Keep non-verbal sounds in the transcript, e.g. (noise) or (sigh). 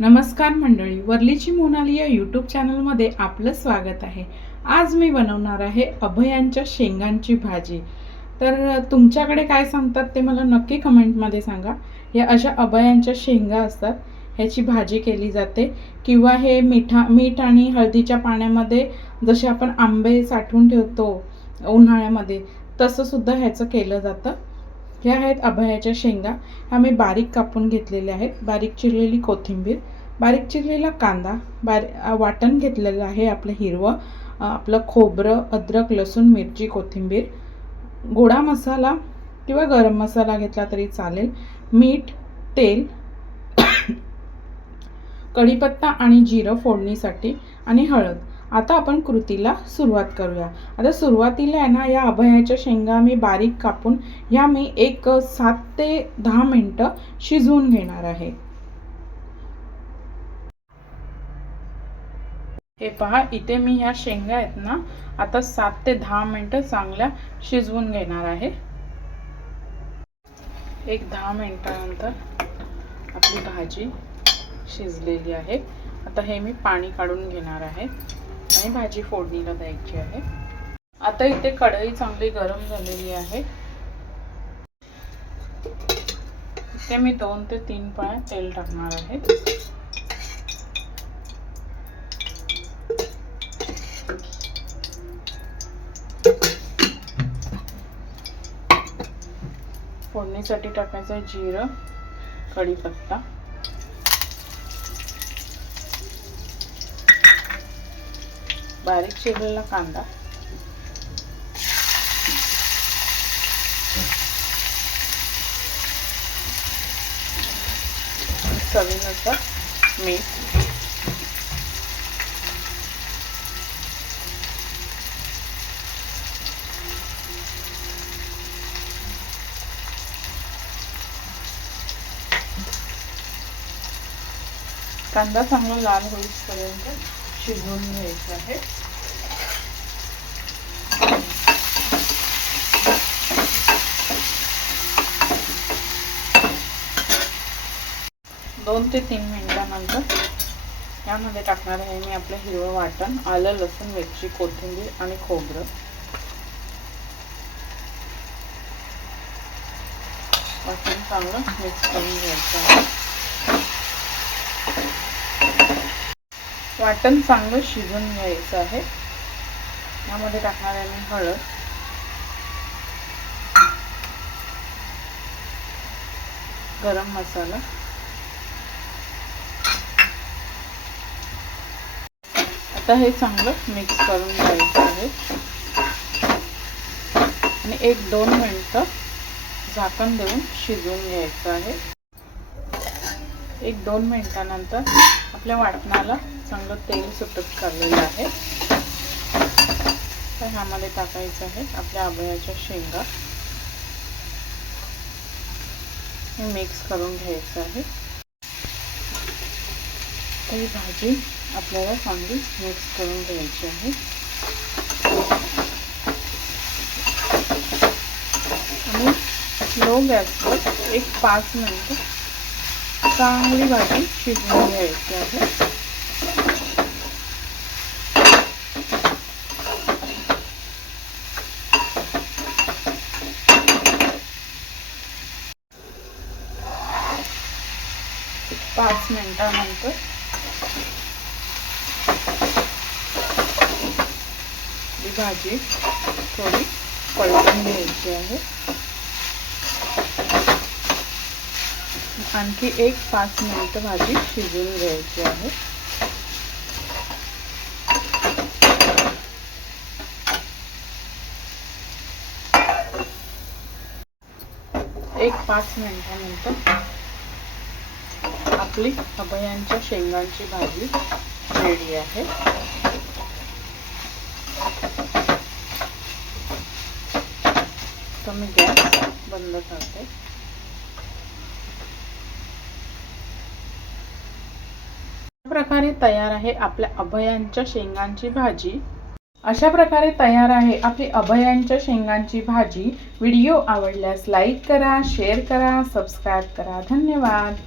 नमस्कार मंडळी वरलीची मोनाली या यूट्यूब चॅनलमध्ये आपलं स्वागत आहे. आज मी बनवणार आहे अभयांच्या शेंगांची भाजी. तर तुमच्याकडे काय सांगतात ते मला नक्की कमेंटमध्ये सांगा. या अशा अभयांच्या शेंगा असतात ह्याची भाजी केली जाते. किंवा हे मिठा मीठ आणि हळदीच्या पाण्यामध्ये जसे आपण आंबे साठवून ठेवतो उन्हाळ्यामध्ये तसंसुद्धा ह्याचं केलं जातं. ह्या आहेत अभयाच्या शेंगा. ह्या मी बारीक कापून घेतलेल्या आहेत. बारीक चिरलेली कोथिंबीर बारीक चिरलेला कांदा बारी वाटण घेतलेलं आहे आपलं हिरवं आपलं खोबरं अद्रक लसूण मिरची कोथिंबीर. गोडा मसाला किंवा गरम मसाला घेतला तरी चालेल. मीठ तेल (coughs) कढीपत्ता आणि जिरं फोडणीसाठी आणि हळद. आता आपण कृतीला सुरुवात करूया. आता सुरुवातीला आहे ना या अभयाच्या शेंगा मी बारीक कापून ह्या मी एक सात ते दहा मिनटं शिजवून घेणार आहे. हे पहा इथे मी ह्या शेंगा आहेत ना आता सात ते दहा मिनटं चांगल्या शिजवून घेणार आहे. एक दहा मिनटानंतर आपली भाजी शिजलेली आहे. आता हे मी पाणी काढून घेणार आहे. आणि भाजी फोडणीला द्यायची आहे. आता इथे कढई चांगली गरम झालेली आहे. इथे मी दोन ते तीन पाय तेल टाकणार आहे. फोडणीसाठी टाकायचं आहे जिरं कढीपत्ता. बारीक चिरलेला कांदा. चवीनुसार मीठ. कांदा चांगला लाल होईपर्यंत शिजवून घ्यायचा आहे. दोन ते तीन मिनटानंतर यामध्ये टाकणार आहे मी आपलं हिरवं वाटण आलं लसूण मिरची कोथिंबीर आणि खोबरं. वाटण चांगलं मिक्स करून घ्यायचं आहे. वाटण चांगलं शिजून घ्यायचं आहे. यामध्ये टाकणार आहे मी हळद. गरम मसाला. आता हे चांगलं मिक्स करून घ्यायचं आहे. आणि एक दोन मिनटं झाकण देऊन शिजवून घ्यायचं आहे. एक दोन मिनटानंतर आपल्या वाटणाला चांगलं तेल सुटत काढलेलं आहे. तर ह्यामध्ये टाकायचं आहे आपल्या आबळ्याच्या शेंगा. हे मिक्स करून घ्यायचं आहे. ही भाजी आपल्याला चांगली मिक्स करून घ्यायची आहे. आणि लो गॅसवर एक पाच मिनटं चांगली भाजी शिजवून घ्यायची आहे. पाच मिनटानंतर भाजी थोडी पलटून घ्यायची एक पाच मिनिटं भाजी शिजवून घ्यायची एक पाच मिनिटानंतर आपली अभयांच्या शेंगांची भाजी रेडी आहे. तर मी गॅस बंद करते. प्रकारे तयार आहे आपल्या अभयांच्या शेंगांची भाजी. अशा प्रकारे तयार आहे आपली अभयांच्या शेंगांची भाजी. व्हिडिओ आवडल्यास लाईक करा शेअर करा सबस्क्राईब करा. धन्यवाद.